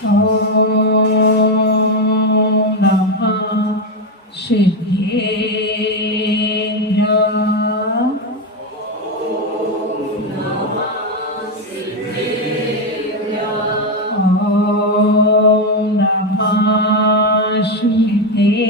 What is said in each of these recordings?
ॐ नमः सिद्धेभ्यः। ॐ नमः सिद्धेभ्यः।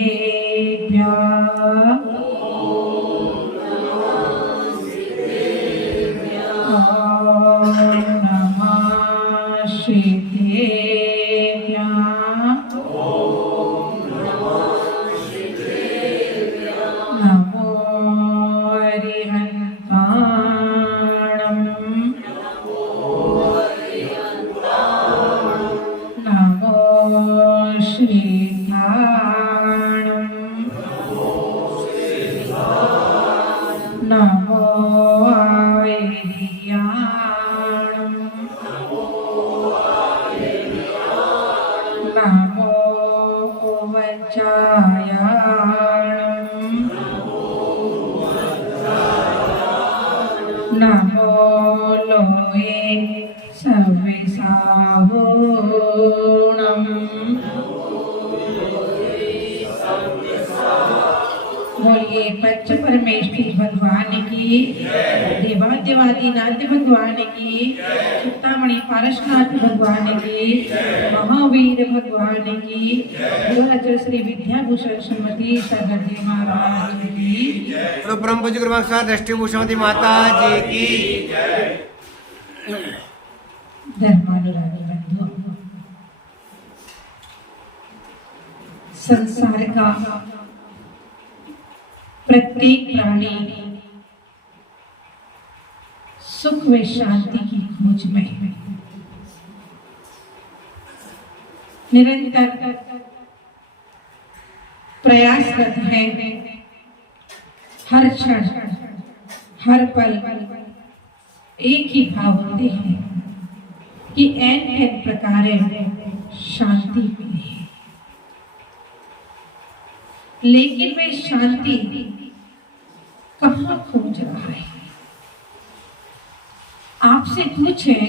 नमो आयर्याणं नमो वज्रायाणं नमो लोये सविसावूणं बोलिए पच्च परमेश्वरी भगवान की, देवादिवादिनाथ भगवान की, चिंतामणि पारसनाथ भगवान की, महावीर भगवान की, गुरुराज श्री विद्याभूषण श्रीमती सरस्वती महाराज की, परम पूज्य गुरु दृष्टि भूषणवती माता जी की। धर्मानुरागी बंधु, संसार का प्रत्येक प्राणी सुख व शांति की खोज में निरंतर प्रयासरत है। हर क्षण हर पल एक ही भाव होते हैं कि ऐन प्रकार शांति मिले, लेकिन वे शांति कहाँ खोज रहा है? आपसे पूछें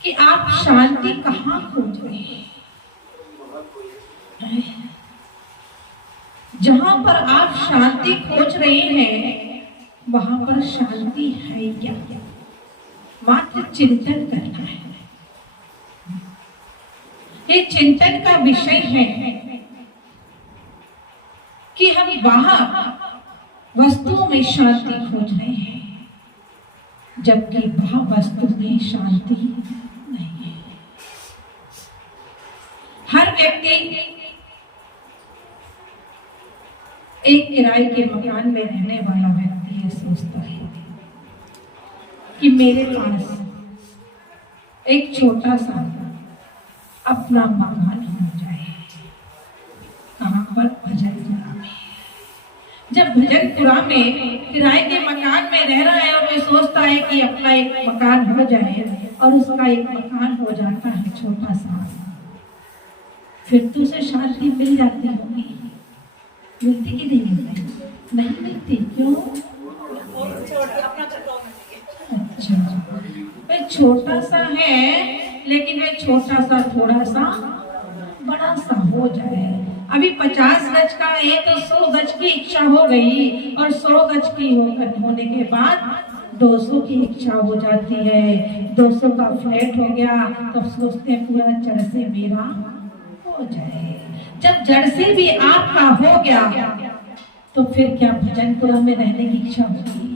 कि आप शांति कहाँ खोज रहे हैं? जहां पर आप शांति खोज रहे हैं वहां पर शांति है क्या? मात्र चिंतन करना है। ये चिंतन का विषय है कि हम वहां वस्तुओं में शांति खोज रहे हैं, जबकि वहां वस्तु में शांति नहीं है। हर व्यक्ति एक किराए के मकान में रहने वाला व्यक्ति ये सोचता है कि मेरे पास एक छोटा सा अपना मकान हो जाए। कहां पर? भजनपुरा में। जब भजनपुरा में किराए के मकान में रह रहा है और वे सोचता है कि अपना एक मकान हो जाए, और उसका एक मकान हो जाता है छोटा सा, फिर तो उसे शांति मिल जाती होगी। मिलती कि नहीं मिलती? नहीं मिलती। क्यों? अच्छा, वे छोटा सा है, लेकिन वे छोटा सा थोड़ा सा बड़ा सा हो जाए। अभी 50 गज का है तो 100 गज की इच्छा हो गई, और 100 गज की होने के बाद 200 की इच्छा हो जाती है। 200 का फ्लैट हो गया तो सोचते हैं पूरा जड़ से मेरा हो जाए। जब जड़ से भी आपका हो गया तो फिर क्या भजनपुरा में रहने की इच्छा होगी?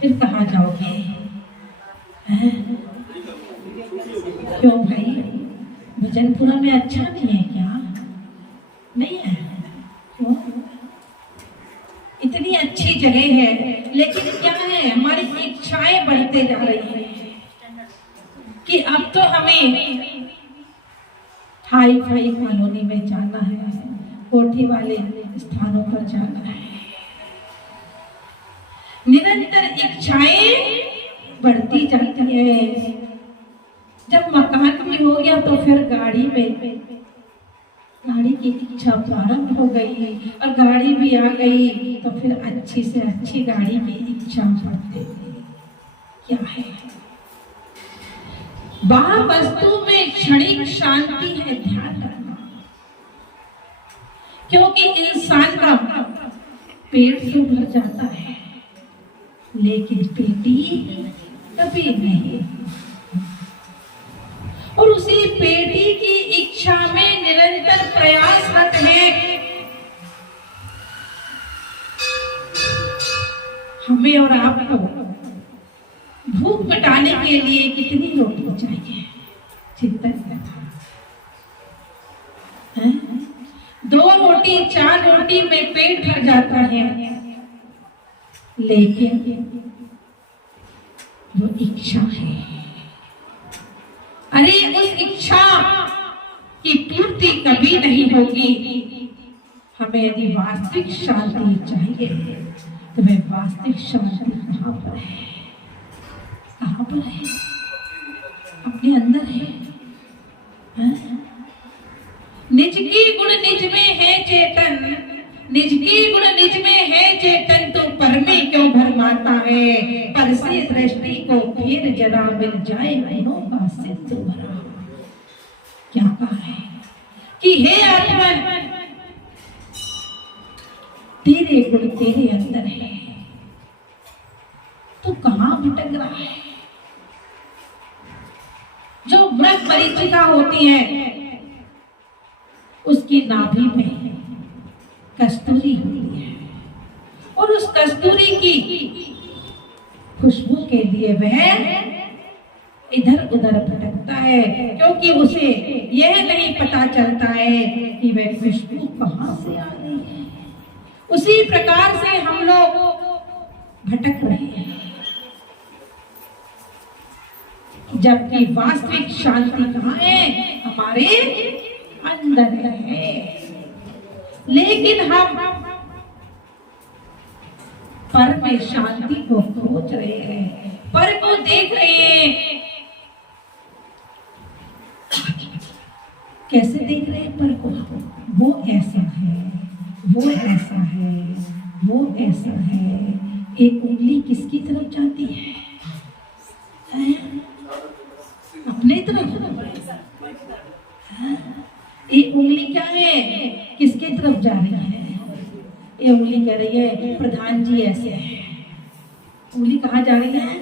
फिर कहाँ जाओगे? क्यों भाई, भजनपुरा में अच्छा नहीं है क्या? नहीं है। क्यों? इतनी अच्छी जगह है, लेकिन क्या है, हमारी इच्छाएं बढ़ते जा रही है कि अब तो हमें हाई फाई कॉलोनी में जाना है, कोठी वाले स्थानों पर जाना है। निरंतर इच्छाएं बढ़ती जाती है। जब मकान में हो गया तो फिर गाड़ी की इच्छा प्रारंभ हो गई, और गाड़ी भी आ गई तो फिर अच्छी से अच्छी गाड़ी की इच्छा बढ़ती गई। क्या है? वह वस्तु में क्षणिक शांति है, ध्यान रखना। क्योंकि इंसान का पेट तो भर जाता है लेकिन पेटी कभी नहीं। और उसी पेटी की इच्छा में निरंतर प्रयासरत है। हमें और आपको भूख मिटाने के लिए कितनी रोटी चाहिए? चिंतन करना। 2 रोटी 4 रोटी में पेट भर जाता है, लेकिन वो इच्छा है, अरे उस इच्छा की पूर्ति कभी नहीं होगी। हमें यदि वास्तविक शांति चाहिए तो वह वास्तविक शांति कहाँ पर है? कहाँ पर है? अपने अंदर है। निज की गुण निज में है चेतन, निज की गुण निज में है चेतन, तो पर में क्यों भरमाता है? पर से दृष्टि को फिर जरा मिल जाए गुणों का सिद्ध भरा। क्या कहा है कि हे आत्मन, तेरे गुण तेरे अंदर है, तू कहां भटक रहा है? जो मृत मरीचिका होती है उसकी नाभि में कस्तूरी होती है और उस कस्तूरी की खुशबू के लिए वह इधर उधर भटकता है, क्योंकि उसे यह नहीं पता चलता है कि वह खुशबू कहां से आ रही है। उसी प्रकार से हम लोग भटक रहे हैं, जबकि वास्तविक शांति कहाँ है? हमारे अंदर है। लेकिन हम पर में शांति को खोज रहे हैं, पर को देख रहे हैं। कैसे देख रहे हैं पर को? वो ऐसा है, वो ऐसा है, वो ऐसा है। एक उंगली किसकी तरफ जाती है? अपने तरफ। एक उंगली क्या है? किसके तरफ जा रही है? ये उंगली कह रही है प्रधान जी ऐसे है। उंगली कहाँ जा रही है?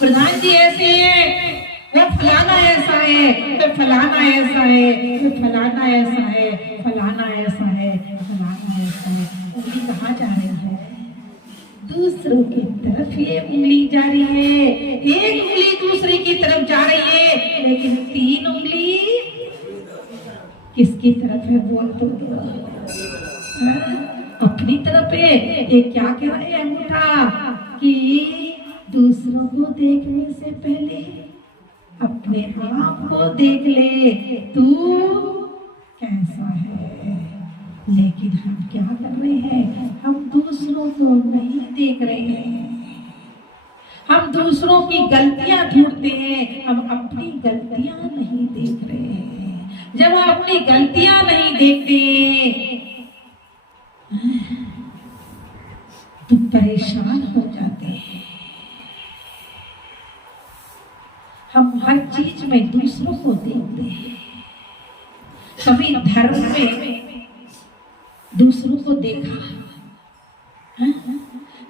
प्रधान जी ऐसे है, वो फलाना ऐसा है, तो फलाना ऐसा है, तो फलाना ऐसा है, फलाना ऐसा है, फलाना ऐसा है। उंगली कहाँ जा रही है? दूसरों की तरफ ये उंगली जा रही है। एक उंगली दूसरे की तरफ जा रही है, लेकिन 3 उंगली किसकी तरफ है? बोल तो अपनी तरफ है। ये क्या कह रहे हैं अंगूठा कि दूसरों को देखने से पहले अपने आप को देख ले, तू कैसा है। लेकिन हम क्या कर रहे हैं? हम दूसरों को नहीं देख रहे हैं, हम दूसरों की गलतियां ढूंढते हैं, हम अपनी गलतियां नहीं देख रहे हैं। जब हम अपनी गलतियां नहीं देखते तो परेशान हो जाते हैं। हम हर चीज में दूसरों को देखते हैं। कभी धर्म में दूसरों को देखा,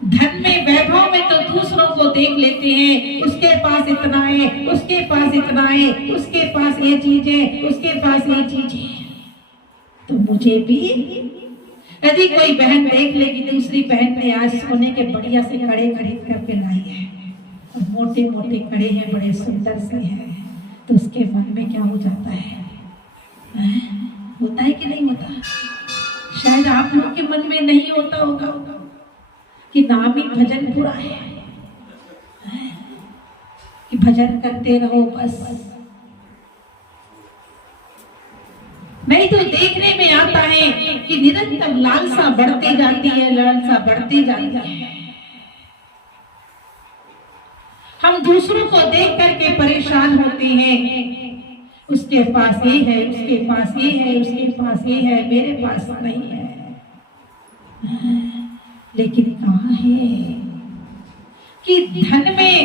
धन में वैभव में तो दूसरों को देख लेते हैं। उसके पास इतना है, उसके पास इतना है, उसके पास ये चीज है, उसके पास ये चीज है, तो मुझे भी। यदि कोई बहन देख ले कि दूसरी बहन ने आज सोने के बढ़िया से कड़े खरीद करके लाई है और मोटे मोटे कड़े हैं, बड़े सुंदर से हैं, तो उसके मन में क्या हो जाता है? होता है कि नहीं होता? शायद आप लोगों के मन में नहीं होता होगा कि नाम ही भजन पूरा है, कि भजन करते रहो बस। नहीं तो देखने में आता है कि निरंतर लालसा बढ़ती जाती है, लालसा बढ़ती जाती है। हम दूसरों को देख करके परेशान होते हैं। उसके पास ये है, उसके पास ये है, उसके पास ये है, मेरे पास नहीं है। लेकिन कहाँ है कि धन में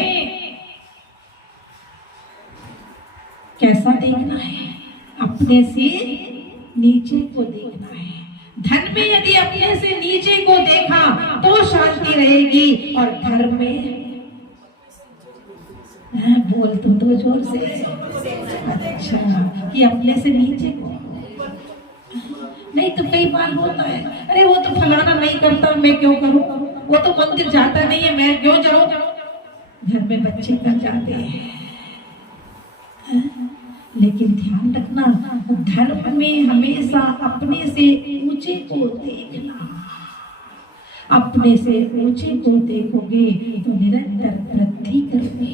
कैसा देखना है? अपने से नीचे को देखना है। धन में यदि अपने से नीचे को देखा तो शांति रहेगी, और धर्म में बोल तो दो जोर से। अच्छा, कि अपने से नीचे को नहीं। तो कई बार होता है, अरे वो तो फलाना नहीं करता, मैं क्यों करूं? वो तो मंदिर जाता नहीं है, मैं क्यों जाऊं? घर में बच्चे कर जाते हैं। लेकिन ध्यान रखना, धर्म में हमेशा अपने से ऊंचे को देखना। अपने से ऊंचे को देखोगे तो निरंतर वृद्धि करोगे,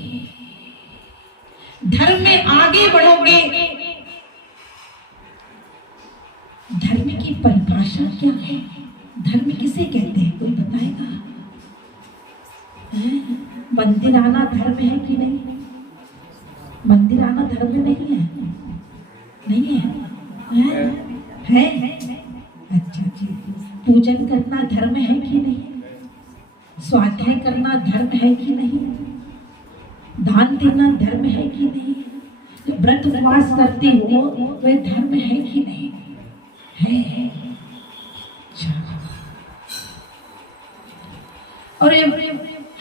धर्म में आगे बढ़ोगे। धर्म की परिभाषा क्या है? धर्म किसे कहते हैं, कोई बताएगा? मंदिर आना धर्म है कि नहीं? मंदिर आना धर्म नहीं है? नहीं है? है? अच्छा जी। पूजन करना धर्म है कि नहीं? स्वाध्याय करना धर्म है कि नहीं? दान देना धर्म है कि नहीं? जो व्रत उपवास करते हो वह धर्म है कि नहीं? है। अच्छा। और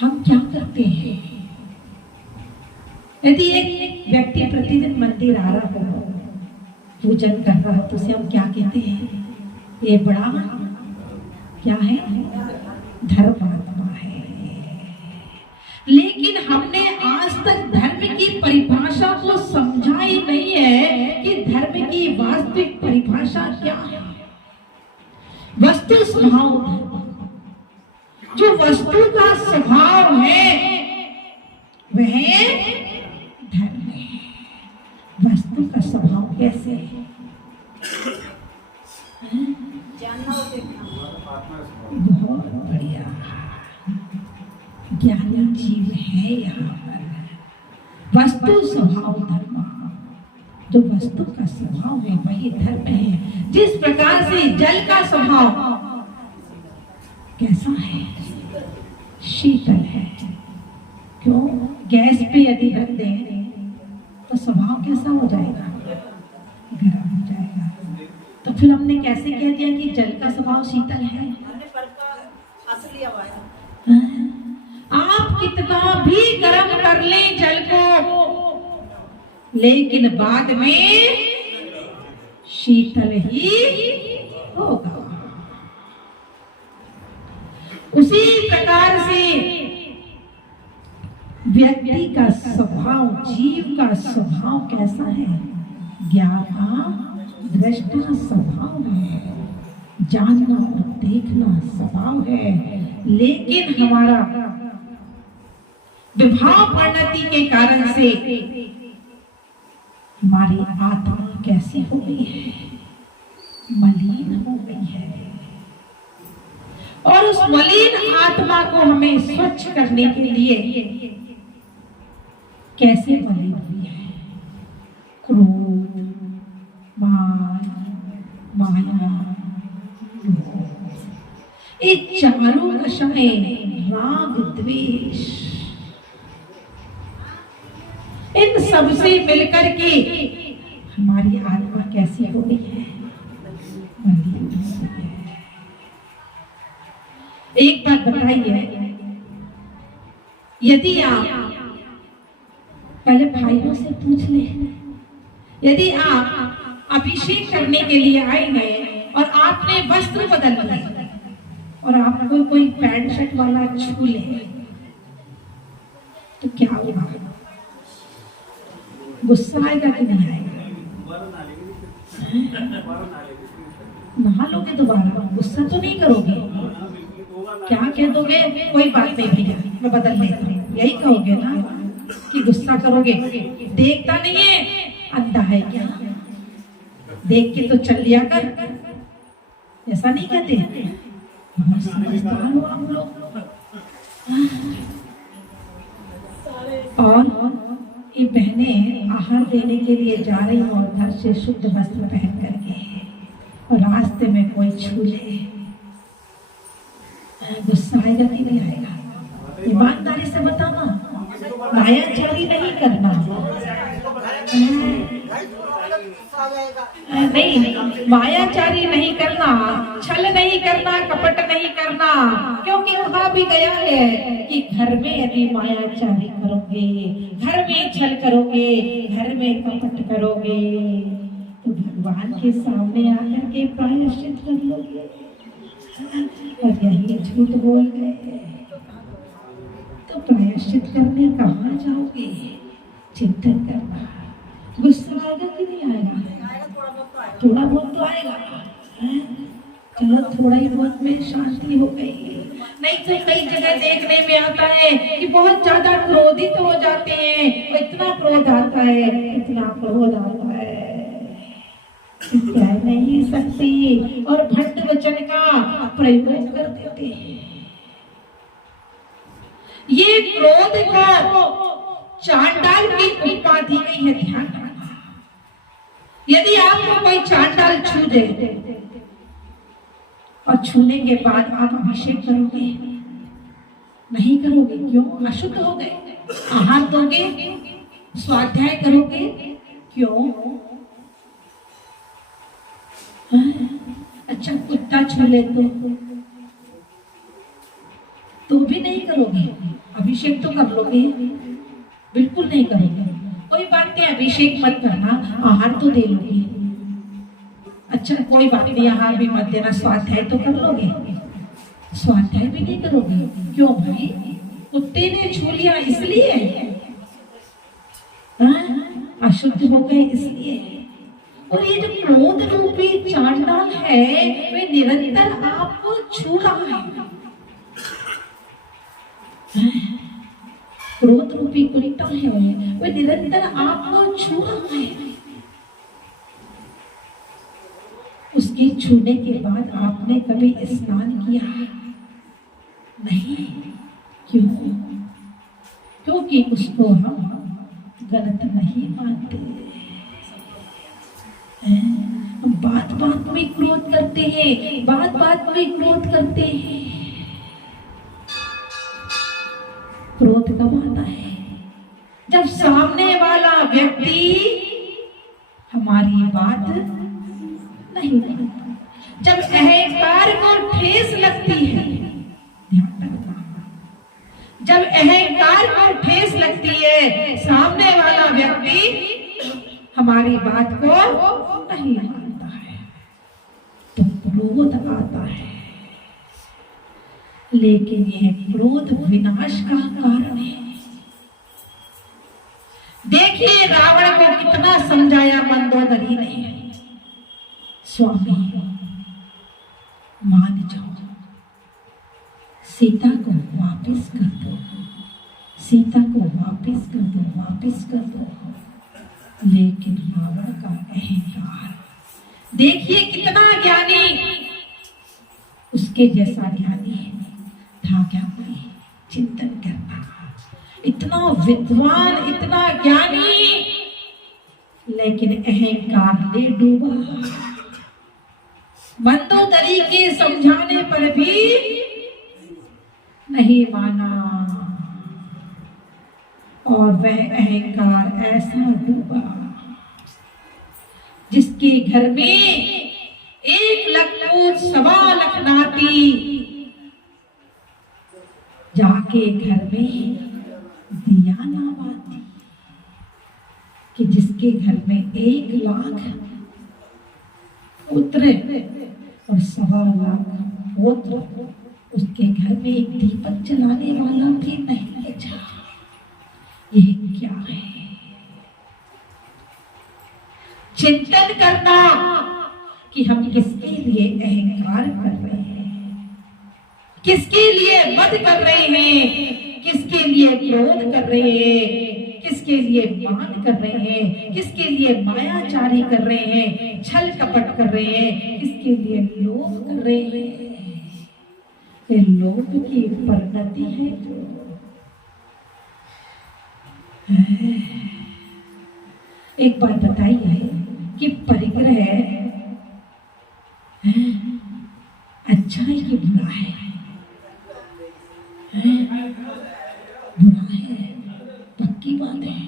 हम क्या करते हैं? यदि एक व्यक्ति प्रतिदिन मंदिर आ रहा हो, पूजन कर रहा हो, तो उसे हम क्या कहते हैं? ये बड़ा क्या है? धर्मात्मा है। लेकिन हमने आज तक धर्म की परिभाषा को समझा ही नहीं है कि धर्म की वास्तविक परिभाषा क्या है। वस्तु स्वभाव, जो वस्तु का स्वभाव है वह धर्म है। वस्तु का स्वभाव कैसे है? बहुत बढ़िया, ज्ञानी जीव है यहाँ पर। वस्तु स्वभाव धर्म, जो वस्तु का स्वभाव है वही धर्म है। जिस प्रकार से जल का स्वभाव कैसा है? शीतल है। क्यों? गैस पे यदि रख दें तो स्वभाव कैसा हो जाएगा? गर्म हो जाएगा। तो फिर हमने कैसे कह दिया कि जल का स्वभाव शीतल है? आप कितना भी गर्म कर लें जल को, लेकिन बाद में शीतल ही होगा। उसी प्रकार से व्यक्ति का स्वभाव, जीव का स्वभाव कैसा है? ज्ञाता दृष्टा स्वभाव है, जानना और देखना स्वभाव है। लेकिन हमारा विभाव परिणति के कारण से हमारी आत्मा कैसी हो गई है? मलिन हो गई है। और उस मलिन आत्मा को हमें स्वच्छ करने के लिए कैसे मलिन हुई है? क्रोध, मान, माया, ये चारों कषाएं, राग, द्वेष, इन सब से मिलकर के हमारी आत्मा कैसी हो गई है? मलिन हो गई है। एक बात बताइए, यदि आप पहले भाइयों से पूछ ले, यदि आप अभिषेक करने के लिए आए हैं और आपने वस्त्र बदल लिए और आपको कोई पैंट शर्ट वाला छू ले तो क्या होगा? गुस्सा आएगा कि नहीं आएगा? नहा लोगे दोबारा, गुस्सा तो नहीं करोगे? क्या कह दोगे? कोई बात नहीं भैया, मैं बदल लेता हूँ, यही कहोगे ना कि गुस्सा करोगे? देखता नहीं है, अंधा है क्या? देख के तो चल लिया कर, ऐसा नहीं कहते? बहुत समझदार हो आप लोग। और ये बहनें आहार देने के लिए जा रही हैं और घर से शुद्ध वस्त्र पहन करके, और रास्ते में कोई छू ले, गुस्सा आएगा कि नहीं आएगा? ईमानदारी से बताना, मायाजाली नहीं करना। नहीं, मायाचारी नहीं करना, छल नहीं करना, कपट नहीं करना, क्योंकि कहा भी गया है कि घर में यदि मायाचारी करोगे, घर में छल करोगे, घर में कपट करोगे, तो भगवान के सामने आकर के प्रायश्चित कर लोगे। और यही झूठ बोल गए तो प्रायश्चित करने कहाँ जाओगे? चिंतन करना। गुस्सा आएगा कि नहीं आएगा? थोड़ा बहुत तो आएगा। चलो थोड़ा ही बहुत में शांति हो गई। नहीं तो कई जगह देखने में आता है कि बहुत ज्यादा क्रोधित हो जाते हैं, इतना क्रोध आता है, इतना क्रोध आता है, कह नहीं सकती और भट्ट वचन का प्रयोग कर देते हैं। ये क्रोध को चांडाल की उपमा दी गई है, ध्यान रखना। यदि आपको कोई चांडाल छू दे और छूने के बाद आप अभिषेक करोगे? नहीं करोगे। क्यों? अशुद्ध हो गए। आहार दोगे, स्वाध्याय करोगे, क्यों? अच्छा, कुत्ता छू ले तो भी नहीं करोगे। अभिषेक तो कर लोगे? बिल्कुल नहीं करोगे। कोई बात नहीं, अभिषेक मत करना, आहार तो दे लोगे। अच्छा, कोई बात नहीं, आहार भी मत देना, स्वाध्याय तो कर लोगे। स्वाध्याय भी नहीं करोगे। क्यों भाई? कुत्ते ने छू लिया इसलिए? अशुद्ध हो गए इसलिए। और ये जो क्रोध रूपी चांडाल है, वे निरंतर आपको छू रहा है। क्रोध रूपी कुत्ता है, वह निरंतर आपको छू रहा है। उसके छूने के बाद आपने कभी स्नान किया? नहीं। क्यों? क्योंकि उसको हम गलत नहीं मानते। हम बात बात में क्रोध करते हैं, बात बात में क्रोध करते हैं। क्रोध कब आता है? जब सामने वाला व्यक्ति हमारी बात नहीं मानता, जब अहंकार को ठेस लगती है। ध्यान रखना, जब अहंकार को ठेस लगती है, सामने वाला व्यक्ति हमारी बात को नहीं मानता है, तो क्रोध आता है। लेकिन यह क्रोध विनाश का कारण है। देखिए रावण को कितना समझाया मंदोदरी ने, स्वामी मान जाओ, सीता को वापस कर दो, सीता को वापस कर दो, वापस कर दो। लेकिन रावण का अहंकार देखिए कितना ज्ञानी, उसके जैसा ज्ञानी था क्या कोई? चिंतन करना, इतना विद्वान, इतना ज्ञानी, लेकिन अहंकार ने डूबा। मंदोदरी के समझाने पर भी नहीं माना और वह अहंकार ऐसा डूबा जिसके घर में 1 लाख ऊंट, 1.25 लाख नाती जाके घर में दिया ना बाती, कि जिसके घर में 1 लाख पुत्र और 1.25 लाख पुत्र, उसके घर में एक दीपक जलाने वाला भी नहीं बचा। ये क्या है? चिंतन करना कि हम किसके लिए अहंकार कर रहे हैं, किसके लिए मद कर रहे हैं, किसके लिए क्रोध कर रहे हैं, किसके लिए मान कर रहे हैं, किसके लिए मायाचारी कर रहे हैं, छल कपट कर रहे हैं, किसके लिए लोभ कर रहे हैं। ये लोभ की परिणति है जो एक बात बताइए कि परिग्रह अच्छा है कि बुरा है? बुरा है, पक्की बात है।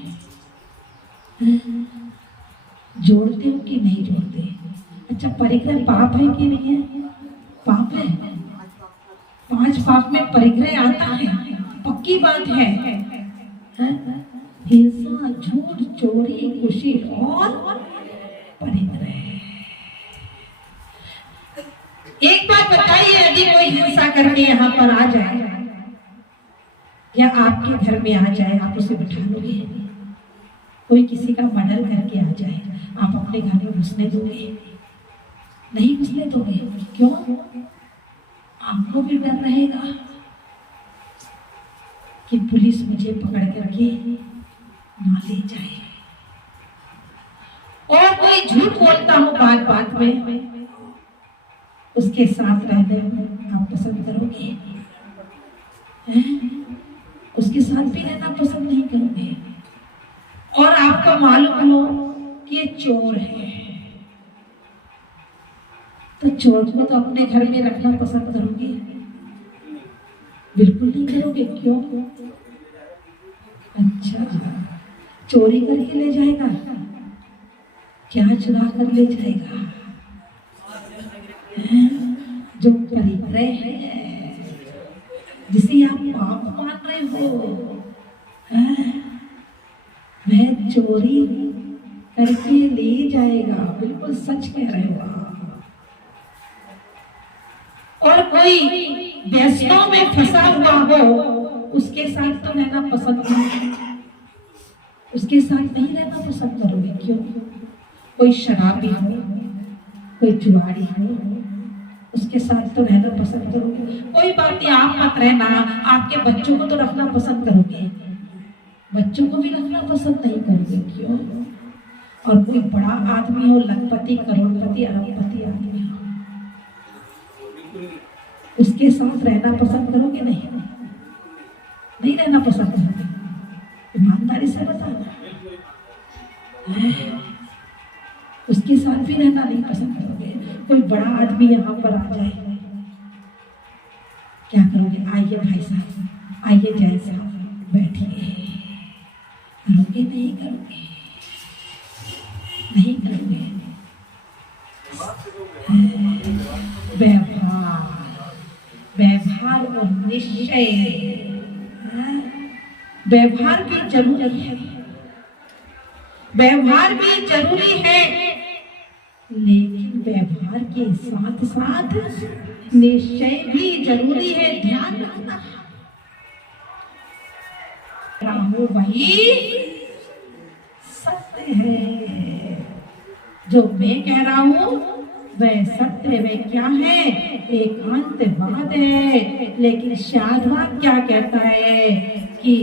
जोड़ते हो कि नहीं जोड़ते? अच्छा, परिग्रह पाप है कि नहीं है? पाप है। 5 पाप में परिग्रह आता है, पक्की बात है। हिंसा, झूठ, चोरी, खुशी और परिग्रह। एक बात बताइए, यदि कोई हिंसा करके यहाँ पर आ जाए या आपके घर में आ जाए, आप उसे बिठा लोगे? कोई किसी का मर्डर करके आ जाए, आप अपने घर में घुसने दोगे? नहीं घुसने दोगे। क्यों? आपको भी डर रहेगा कि पुलिस मुझे पकड़ करके ना ले जाए। और कोई झूठ बोलता हो बात बात में, उसके साथ रहने आप पसंद करोगे? उसके साथ भी रहना पसंद नहीं करोगे। और आपको मालूम हो कि ये चोर है, तो चोर को तो अपने घर में रखना पसंद करोगे? बिल्कुल नहीं करोगे। क्यों? अच्छा, चोरी करके ले जाएगा? क्या चुरा कर ले जाएगा? जो परिग्रह है, जिसे आप पाप मान रहे हो, वह चोरी करके ले जाएगा। बिल्कुल सच कह रहे हो आप। और कोई व्यसनों में फंसा हुआ हो, उसके साथ तो रहना पसंद नहीं, उसके साथ नहीं रहना पसंद करोगे। क्यों? कोई शराबी हो, कोई जुआरी हो, उसके साथ तो रहना पसंद करोगे। कोई बात नहीं, आप मत रहना, आपके बच्चों को तो रखना पसंद करोगे, बच्चों को भी रखना पसंद नहीं करोगे। क्यों? और कोई बड़ा आदमी हो, लखपति, करोड़पति, अरबपति आदमी हो, उसके साथ रहना पसंद करोगे? नहीं, नहीं रहना पसंद करोगे। ईमानदारी से बताना, उसके साथ भी रहना नहीं पसंद करोगे। कोई बड़ा आदमी यहाँ पर आ जाए, क्या करोगे? आइए भाई साहब, आइए जय साहब, बैठिए। करोगे? नहीं करोगे, नहीं करोगे। व्यवहार, व्यवहार और निश्चय। व्यवहार भी जरूरी है, व्यवहार भी जरूरी है, लेकिन व्यवहार के साथ साथ निश्चय भी जरूरी है। ध्यान रखना, वही सत्य है। जो मैं कह रहा हूं वह सत्य, वह क्या है? एकांतवाद है। लेकिन शाधवाद क्या कहता है कि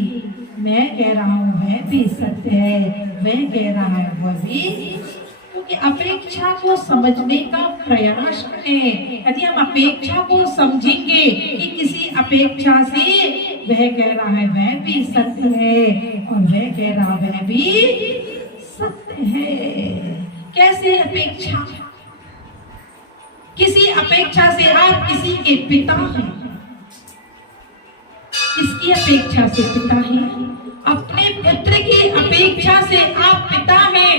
मैं कह रहा हूं वह भी सत्य है, वह कह रहा है वह भी। क्योंकि अपेक्षा को समझने का प्रयास करें। यदि हम अपेक्षा को समझेंगे कि किसी अपेक्षा से वह कह रहा है वह भी सत्य है और वह कह रहा वह भी सत्य है। कैसे अपेक्षा? किसी अपेक्षा से आप किसी के पिता हैं, किसकी अपेक्षा से पिता हैं? अपने पुत्र की अपेक्षा से आप पिता हैं,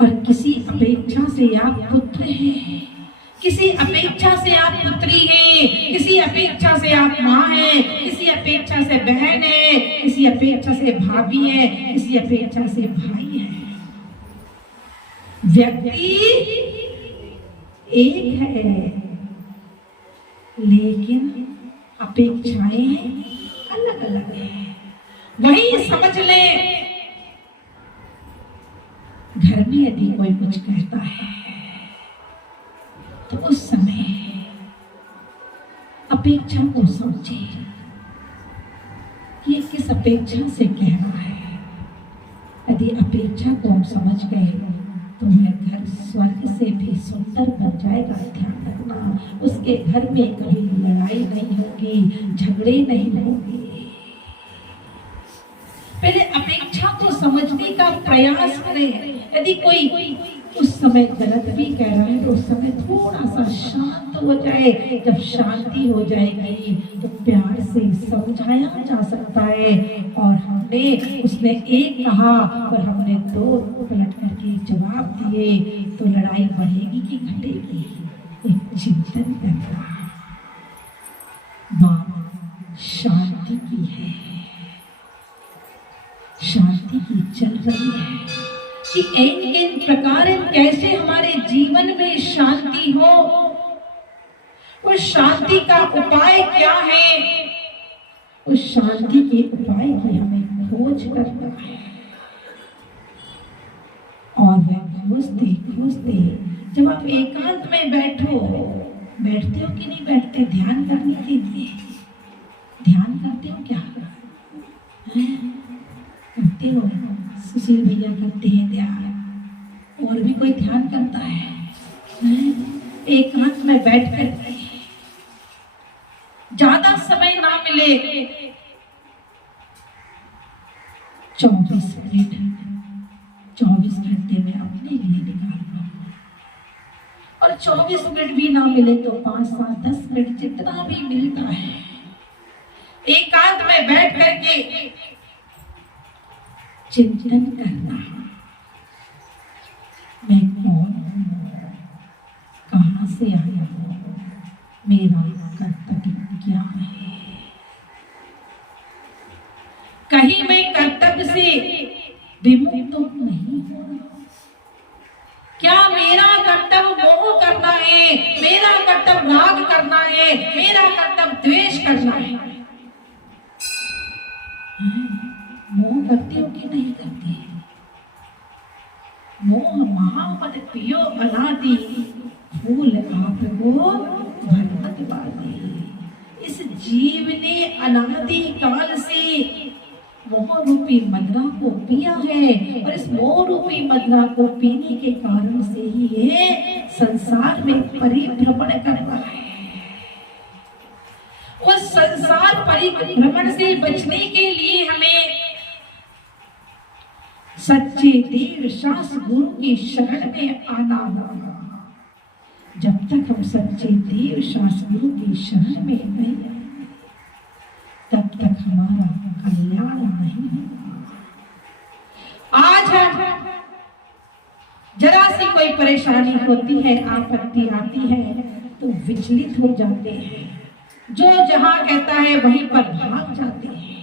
और किसी अपेक्षा से आप पुत्र हैं, किसी अपेक्षा से आप पुत्री हैं, किसी अपेक्षा से आप माँ हैं, किसी अपेक्षा से बहन है, किसी अपेक्षा से भाभी है, किसी अपेक्षा से भाई है। व्यक्ति एक है, लेकिन अपेक्षाएं अलग अलग है। वही समझ ले, घर में यदि कोई कुछ कहता है तो उस समय अपेक्षा को समझे, ये किस अपेक्षा से कह रहा है। यदि अपेक्षा को हम समझ गए तो वह घर स्वर्ग से भी सुंदर बन जाएगा। ध्यान रखना, उसके घर में कभी लड़ाई नहीं होगी, झगड़े नहीं होंगे। पहले अपेक्षा को समझने का प्रयास करें। यदि कोई उस समय गलत भी कह रहा है तो उस समय थोड़ा सा शांत हो जाए। जब शांति हो जाएगी तो प्यार से समझाया जा सकता है। और उसने एक कहा और हमने दो पलट करके जवाब दिए तो लड़ाई बढ़ेगी कि घटेगी? एक चिंतन करना। बात शांति की है, शांति की चल रही है कि इन प्रकार कैसे हमारे जीवन में शांति हो। उस शांति का उपाय क्या है? उस शांति के उपाय की हमें खोज करना है। और वह खोजते खोजते जब आप एकांत में बैठते हो कि नहीं बैठते ध्यान करने के लिए? ध्यान करते हो क्या? करते हो? सुशील भैया करते हैं ध्यान। और भी कोई ध्यान करता है? एकांत में बैठ कर ज्यादा समय ना मिले 24 मिनट 24 घंटे में अपने लिए निकाल लो। और 24 मिनट भी ना मिले तो 5, 7, 10 मिनट जितना भी मिलता है एकांत में बैठ करके चिंतन करना। मैं कौन हूँ? कहाँ से आया हूँ? मेरा कर्तव्य क्या है? कहीं मैं कर्तव्य से विमुक्त तो नहीं हूँ? क्या मेरा कर्तव्य मोह करना है? मेरा कर्तव्य राग करना है? मेरा कर्तव्य द्वेष करना है? मोह करते हो कि नहीं करते? मोह महामद पियो अनादि फूल आपको भरमत बादे। इस जीव ने अनादि काल से मोह रूपी मदरा को पिया है और इस मोह रूपी मदरा को पीने के कारण से ही ये संसार में परिभ्रमण कर रहा है। उस संसार परिभ्रमण से बचने के लिए हमें सच्चे देव शास्त्र गुरु की शरण में आना होगा। जब तक हम सच्चे देव शास्त्र गुरु की शरण में नहीं आए तब तक हमारा कल्याण नहीं होगा। आज जरा सी कोई परेशानी होती है, आपत्ति आती है तो विचलित हो जाते हैं। जो जहां कहता है वहीं पर भाग जाते हैं।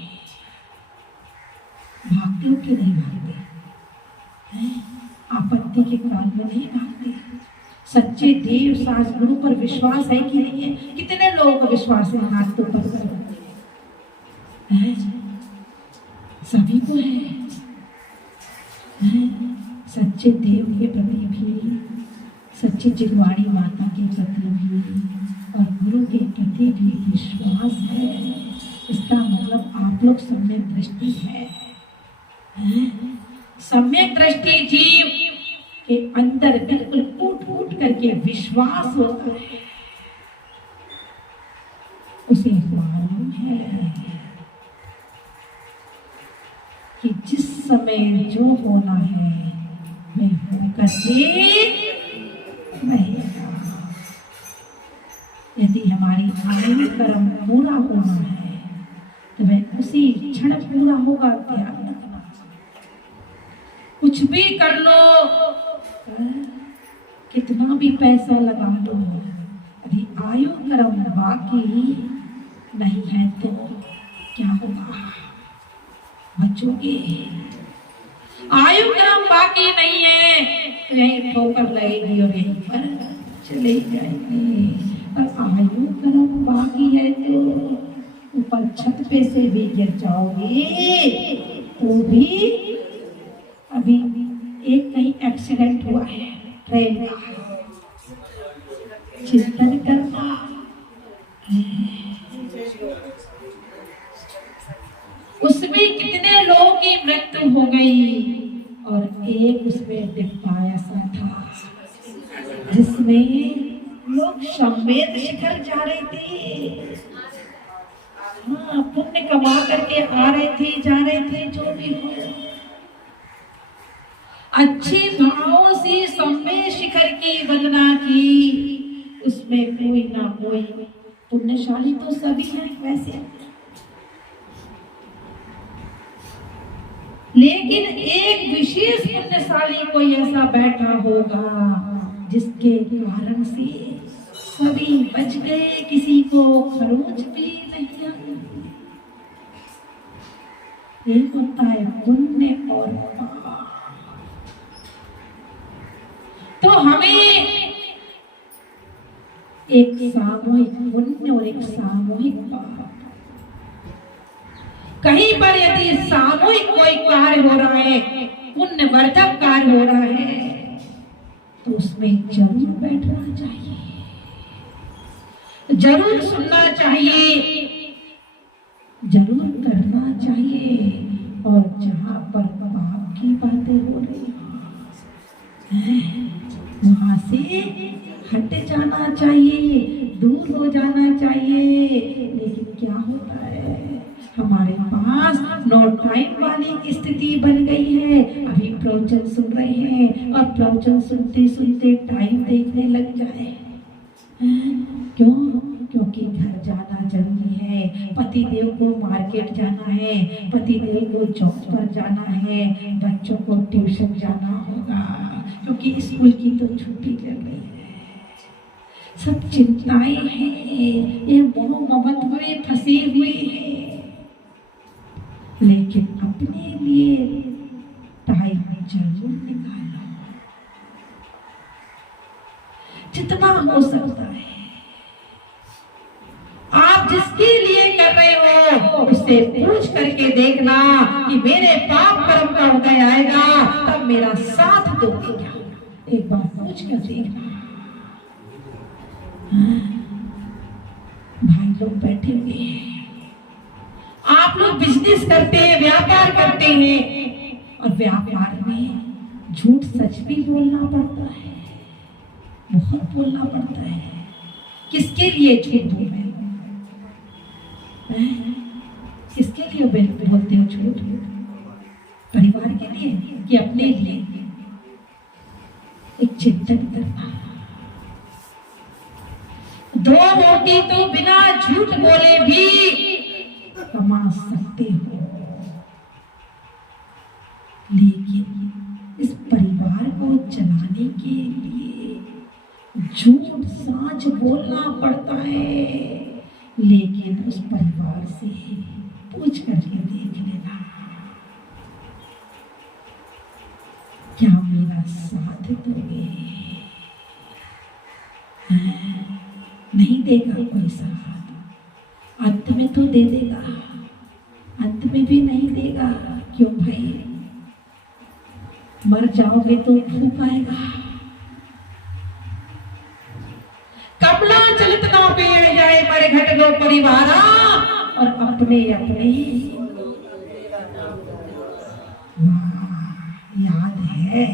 भागते हो कि नहीं भागते? आपत्ति के काल में नहीं भागते। सच्चे देव शास्त्र गुरु पर विश्वास है कि नहीं है? कितने लोगों को विश्वास है? हाथ तो ऊपर करो। सभी को है। सच्चे देव के प्रति भी, सच्ची जिगवाड़ी माता के प्रति भी और गुरु के प्रति भी विश्वास है। इसका मतलब आप लोग सम्यक दृष्टि है। सम्यक दृष्टि जीव के अंदर बिल्कुल फूट फूट करके विश्वास होता है। उसे मालूम है कि जिस समय जो होना है मैं होकर के रहेगा। यदि हमारी आयु कर्म पूरा होना है तो वह उसी क्षण पूरा होगा। ध्यान रखना। कुछ भी कर लो, कितना भी पैसा लगा लो, यदि आयु कर्म बाकी नहीं है तो क्या होगा? बचोगे? आयु कर्म बाकी नहीं है तो यहीं ठोकर लगेगी और यहीं पर चले जाएंगे। और आयु कर्म बाकी है तो ऊपर छत पे से भी गिर जाओगे तो भी। अभी एक कहीं एक्सीडेंट हुआ है ट्रेन का, चिंतन करना। उसमें कितने लोगों की मृत्यु हो गई और एक उसमें डिब्बा ऐसा था जिसमें लोग संवेद शिखर जा रहे थे। हाँ, पुण्य कमा करके आ रहे थे, जा रहे थे, जो भी हो। अच्छे भावों से सौम्य शिखर की वंदना की, उसमें कोई ना कोई पुण्यशाली तो सभी हैं वैसे, लेकिन एक विशेष पुण्यशाली कोई ऐसा बैठा होगा जिसके कारण से सभी बच गए, किसी को खरोच भी नहीं आई। एक होता है पुण्य और पाप। तो हमें एक सामूहिक पुण्य और एक सामूहिक पाप, कहीं पर यदि सामूहिक कोई कार्य हो रहा है, पुण्यवर्धक कार्य हो रहा है, तो उसमें जरूर बैठना चाहिए, जरूर सुनना चाहिए, जरूर करना चाहिए। और जहां पर पाप की बातें हो रही हैं, वहां से हट जाना चाहिए, दूर हो जाना चाहिए। लेकिन क्या होता है, हमारे पास नो टाइम वाली स्थिति बन गई है। अभी प्रवचन सुन रहे हैं और प्रवचन सुनते सुनते टाइम देखने लग जाए। क्यों? क्योंकि घर जाना जरूरी है, पतिदेव को मार्केट जाना है, पतिदेव को जॉब पर जाना है, बच्चों को ट्यूशन जाना होगा, क्योंकि स्कूल की तो छुट्टी चल रही है। सब चिंताएं हैं, ये मोह ममत में फंसी हुई है। लेकिन अपने लिए टाइम जरूर निकालो, जितना हो सकता है। आप जिसके लिए कर रहे हो उससे पूछ करके देखना कि मेरे पाप कर्म का उदय आएगा तब मेरा साथ दोगे क्या? एक बार पूछ कर देखना। भाई लोग बैठे हुए हैं, आप लोग बिजनेस करते हैं, व्यापार करते हैं, और व्यापार में झूठ सच भी बोलना पड़ता है, बहुत बोलना पड़ता है। किसके लिए झूठ बोल रहे हो? किसके लिए बोलते हो झूठ? परिवार के लिए कि अपने लिए? एक चिंतन करना। दो रोटी तो बिना झूठ बोले भी कमा सकते हो, लेकिन इस परिवार को चलाने के लिए झूठ साच बोलना पड़ता है। लेकिन उस परिवार से पूछ करके देख लेना, क्या मेरा साथ दोगे? नहीं देगा कोई साथ, अंत में तो दे देगा, अंत में भी नहीं देगा। क्यों भाई? मर जाओगे तो फूक आएगा। कपड़ा चलित ना पेड़ जाए पर घट लो परिवारा, और अपने अपने याद है,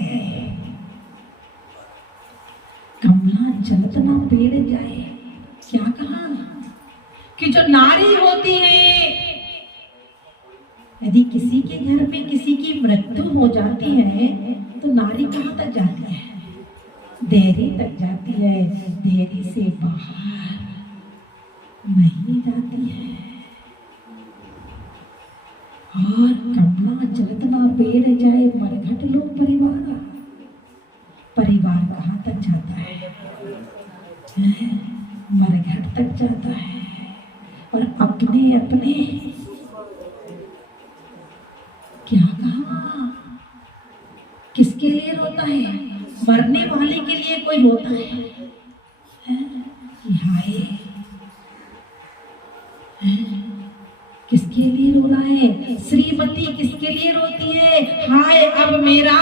कमला चलत ना पेड़ जाए। क्या कहा कि जो नारी होती है, यदि किसी के घर में किसी की मृत्यु हो जाती है तो नारी कहाँ तक जाती है? देहरी तक जाती है, देहरी से बाहर नहीं जाती है। और कमला चलत ना पेड़ जाए मरघट लो परिवार, परिवार कहाँ तक जाता है? मरघट तक जाता है। और अपने अपने क्या कहा? किसके लिए रोता है? मरने वाले के लिए कोई रोता है कि हाय, किसके लिए रो रहा है? श्रीमती किसके लिए रोती है? हाय अब मेरा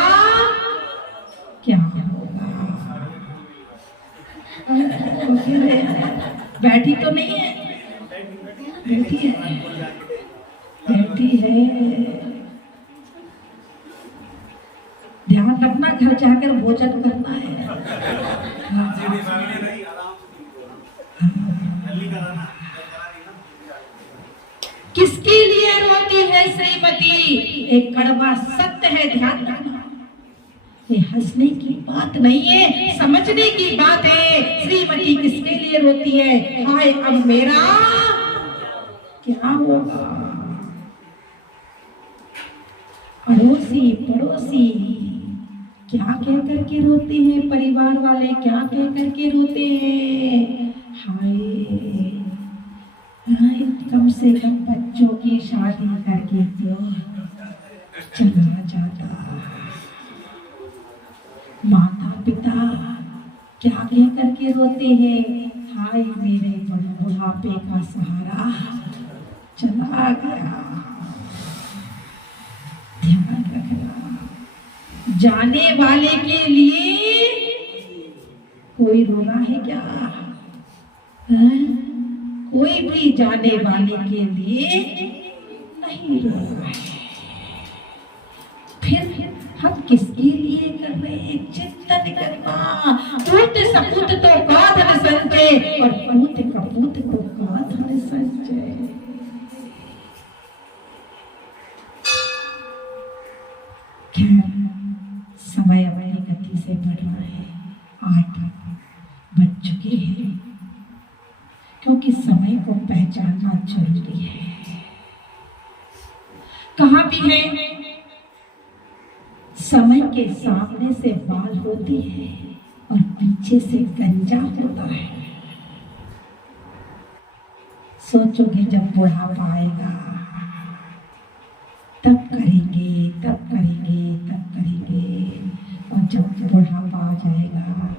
क्या होगा? बैठी तो नहीं है? बैठी है, बैठी है। ध्यान रखना, घर जाकर भोजन करना है। किसके लिए रोती है श्रीमती? एक कड़वा सत्य है, ध्यान रखना। ये हंसने की बात नहीं है, समझने की बात है। श्रीमती किसके लिए रोती है? हाय अब मेरा क्या होगा? अड़ोसी पड़ोसी क्या कह करके रोते हैं, परिवार वाले क्या कह करके रोते हैं? हाय हाय, कम से कम बच्चों की शादी करके तो चला जाता। माता पिता क्या कह करके रोते हैं? हाय मेरे बुढ़ापे का सहारा चला गया। ध्यान रखना, जाने वाले के लिए कोई रोना है क्या? कोई भी जाने वाले के लिए नहीं रो रहा है। फिर हम किसके लिए कर रहे हैं? चिंतन करना। पूत सपूत तो काधन संचय और पूत कपूत तो काधन संचय। खैर समय अपनी गति से बढ़ रहा है, 8 बज चुके हैं, क्योंकि समय को पहचानना जरूरी है। कहाँ भी है समय के सामने से बाल होती है और पीछे से गंजा होता है। सोचोगे जब बुढ़ापा आएगा तब करेंगे, तब करेंगे, तब करेंगे, और जब बुढ़ापा आ जाएगा,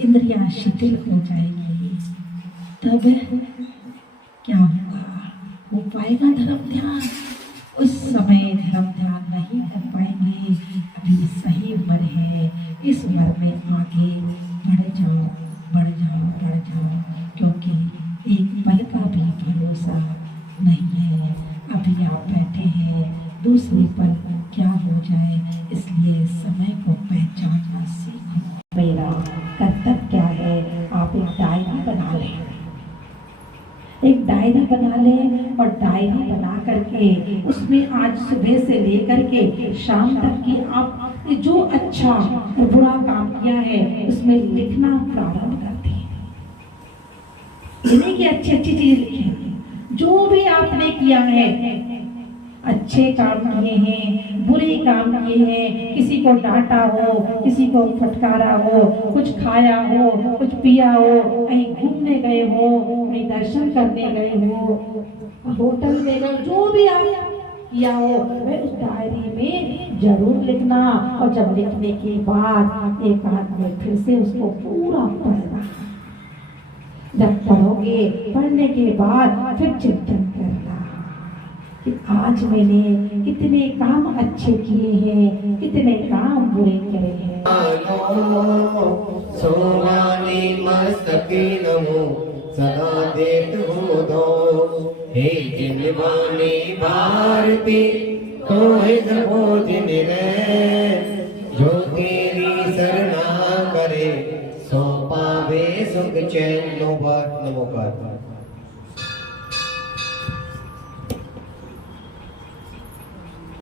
इंद्रियां शिथिल हो जाएगी, तब क्या होगा? हो पाएगा धर्म ध्यान? उस समय धर्म ध्यान नहीं कर पाएंगे। अभी सही उम्र है, इस उम्र में आगे बढ़ जाओ, बढ़ जाओ, बढ़ जाओ, क्योंकि एक पल का भी भरोसा नहीं है। अभी आप बैठे हैं, दूसरे पल क्या हो जाए, इसलिए समय को पहचानना सीखो। मेरा कर्तव्य क्या है? आप एक डायरी बना लें, एक डायरी बना लें, और डायरी बना करके उसमें आज सुबह से लेकर के शाम तक की आप जो अच्छा और बुरा काम किया है उसमें लिखना प्रारंभ करते हैं। यानी कि अच्छी अच्छी चीज लिखें, जो भी आपने किया है, अच्छे काम किए हैं, बुरे काम किए हैं, किसी को डांटा हो, किसी को फटकारा हो, कुछ खाया हो, कुछ पिया हो, कहीं घूमने गए हो, कहीं दर्शन करने गए हो, होटल में गए, जो भी आप किया हो वह उस डायरी में जरूर लिखना। और जब लिखने के बाद एक आध में फिर से उसको पूरा पढ़ना। जब पढ़ोगे, पढ़ने के बाद फिर चिंतन करना कि आज मैंने कितने काम अच्छे किए हैं, कितने काम बुरे करे हैं। सोनानी मस्तके नमो सदा देत हो दो, हे जिनवानी भारती तो है जपो दिन रे, जो तेरी सरना करे सो पावे सुख चैन। नमोकार।